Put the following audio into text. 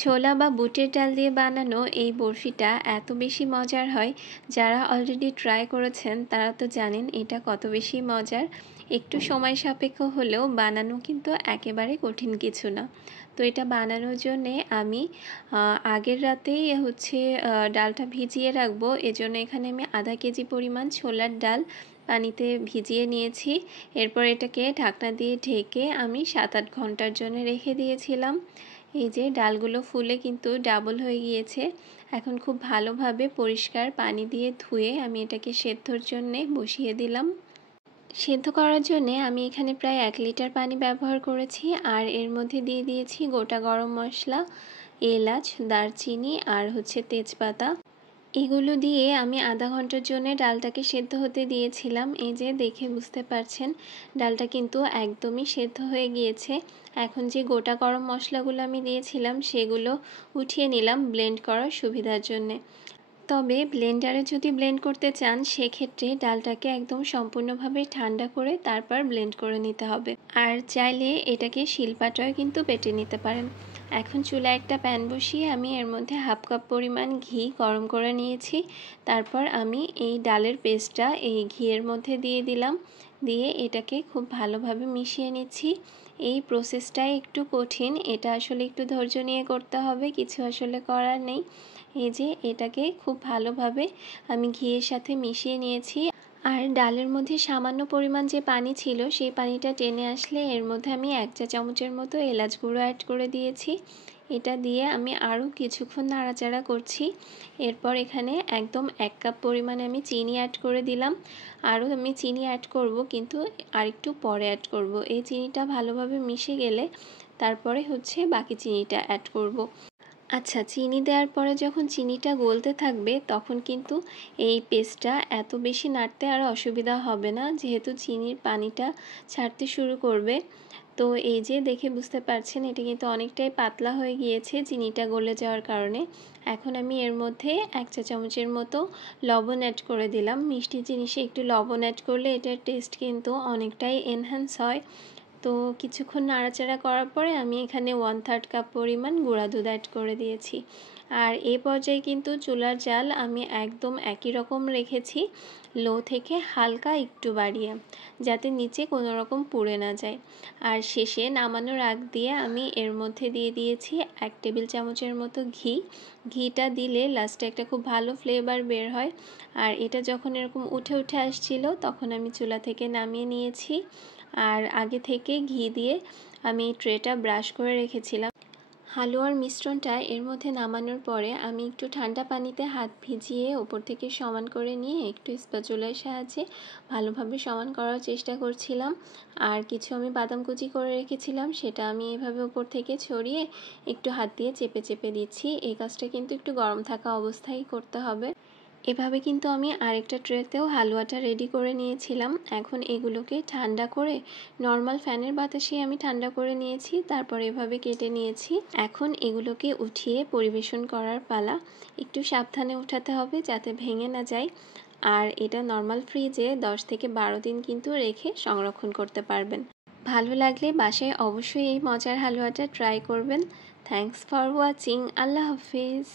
ছোলা বা বুটের ডাল দিয়ে বানানো এই বরফিটা এত বেশি মজার হয়, যারা অলরেডি ট্রাই করেছেন তারা তো জানেন এটা কত বেশি মজার। একটু সময় সাপেক্ষ হলেও বানানো কিন্তু একেবারে কঠিন কিছু না। তো এটা বানানোর জন্যে আমি আগের রাতেই ডালটা ভিজিয়ে রাখবো। এজন্য এখানে আমি আধা কেজি পরিমাণ ছোলার ডাল পানিতে ভিজিয়ে নিয়েছি। এরপর এটাকে ঢাকনা দিয়ে ঢেকে আমি 7-8 ঘন্টার জন্য রেখে দিয়েছিলাম। এই যে ডালগুলো ফুলে কিন্তু ডাবল হয়ে গিয়েছে। এখন খুব ভালোভাবে পরিষ্কার পানি দিয়ে ধুয়ে আমি এটাকে সেদ্ধর জন্য বসিয়ে দিলাম। সেদ্ধ করার জন্যে আমি এখানে প্রায় 1 লিটার পানি ব্যবহার করেছি, আর এর মধ্যে দিয়ে দিয়েছি গোটা গরম মশলা, এলাচ, দারচিনি আর তেজপাতা। এগুলো দিয়ে আমি আধা ঘন্টার জন্য ডালটাকে সেদ্ধ হতে দিয়েছিলাম। এই যে দেখে বুঝতে পারছেন ডালটা কিন্তু একদমই সেদ্ধ হয়ে গিয়েছে। এখন যে গোটা গরম মশলাগুলো আমি দিয়েছিলাম সেগুলো উঠিয়ে নিলাম ব্লেন্ড করার সুবিধার জন্যে। তবে ব্লেন্ডারে যদি ব্লেন্ড করতে চান সেক্ষেত্রে ডালটাকে একদম সম্পূর্ণভাবে ঠান্ডা করে তারপর ব্লেন্ড করে নিতে হবে। আর চাইলে এটাকে শিলপাটায় কিন্তু বেটে নিতে পারেন। এখন চুলায় একটা প্যান বসিয়ে আমি এর মধ্যে 1/2 কাপ পরিমাণ ঘি গরম করে নিয়েছি। তারপর আমি এই ডালের পেস্টটা এই ঘিয়ের মধ্যে দিয়ে দিলাম। দিয়ে এটাকে খুব ভালোভাবে মিশিয়ে নিচ্ছি। এই প্রসেসটাই একটু কঠিন, এটা আসলে একটু ধৈর্য নিয়ে করতে হবে, কিছু আসলে করার নেই। এই যে এটাকে খুব ভালোভাবে আমি ঘিয়ের সাথে মিশিয়ে নিয়েছি। আর ডালের মধ্যে সামান্য পরিমাণ যে পানি ছিল সেই পানিটা টেনে আসলে এর মধ্যে আমি 1 চা চামচের মতো এলাচ গুঁড়ো অ্যাড করে দিয়েছি। এটা দিয়ে আমি আরও কিছুক্ষণ নাড়াচাড়া করছি। এরপর এখানে একদম 1 কাপ পরিমাণে আমি চিনি অ্যাড করে দিলাম। আরও আমি চিনি অ্যাড করব, কিন্তু আরেকটু পরে অ্যাড করব। এই চিনিটা ভালোভাবে মিশে গেলে তারপরে বাকি চিনিটা অ্যাড করব। আচ্ছা, চিনি দেওয়ার পরে যখন চিনিটা গলতে থাকবে তখন কিন্তু এই পেস্টটা এত বেশি নাড়তে আর অসুবিধা হবে না, যেহেতু চিনির পানিটা ছাড়তে শুরু করবে। তো এই যে দেখে বুঝতে পারছেন এটা কিন্তু অনেকটাই পাতলা হয়ে গিয়েছে চিনিটা গলে যাওয়ার কারণে। এখন আমি এর মধ্যে 1 চা চামচের মতো লবণ অ্যাড করে দিলাম। মিষ্টি জিনিসে একটু লবণ অ্যাড করলে এটার টেস্ট কিন্তু অনেকটাই এনহ্যান্স হয়। তো কিছুক্ষণ নাড়াচাড়া করার পরে আমি এখানে 1/3 কাপ পরিমাণ গুঁড়া দুধ অ্যাড করে দিয়েছি। আর এই পর্যায়ে কিন্তু চুলার জাল আমি একদম একই রকম রেখেছি, লো থেকে হালকা একটু বাড়িয়ে, যাতে নিচে কোনো রকম পুড়ে না যায়। আর শেষে নামানোর আগ দিয়ে আমি এর মধ্যে দিয়ে দিয়েছি 1 টেবিল চামচের মতো ঘি। ঘিটা দিলে লাস্টে একটা খুব ভালো ফ্লেভার বের হয়। আর এটা যখন এরকম উঠে উঠে আসছিল তখন আমি চুলা থেকে নামিয়ে নিয়েছি। আর আগে থেকে ঘি দিয়ে আমি ট্রেটা ব্রাশ করে রেখেছিলাম। হালুয়ার মিশ্রণটা এর মধ্যে নামানোর পরে আমি একটু ঠান্ডা পানিতে হাত ভিজিয়ে ওপর থেকে সমান করে নিয়ে একটু স্প্যাচুলার সাহায্যে ভালোভাবে সমান করার চেষ্টা করছিলাম। আর কিছু আমি বাদাম কুচি করে রেখেছিলাম, সেটা আমি এভাবে ওপর থেকে ছড়িয়ে একটু হাত দিয়ে চেপে চেপে দিচ্ছি। এই কাজটা কিন্তু একটু গরম থাকা অবস্থায় করতে হবে। এভাবে কিন্তু আমি আরেকটা ট্রেতেও হালুয়াটা রেডি করে নিয়েছিলাম। এখন এগুলোকে ঠান্ডা করে নর্মাল ফ্যানের বাতাসে আমি ঠান্ডা করে নিয়েছি, তারপর এভাবে কেটে নিয়েছি। এখন এগুলোকে উঠিয়ে পরিবেশন করার পালা। একটু সাবধানে উঠাতে হবে যাতে ভেঙে না যায়। আর এটা নর্মাল ফ্রিজে 10 থেকে 12 দিন কিন্তু রেখে সংরক্ষণ করতে পারবেন। ভালো লাগলে বাসায় অবশ্যই এই মজার হালুয়াটা ট্রাই করবেন। Thanks for watching. Allah Hafiz.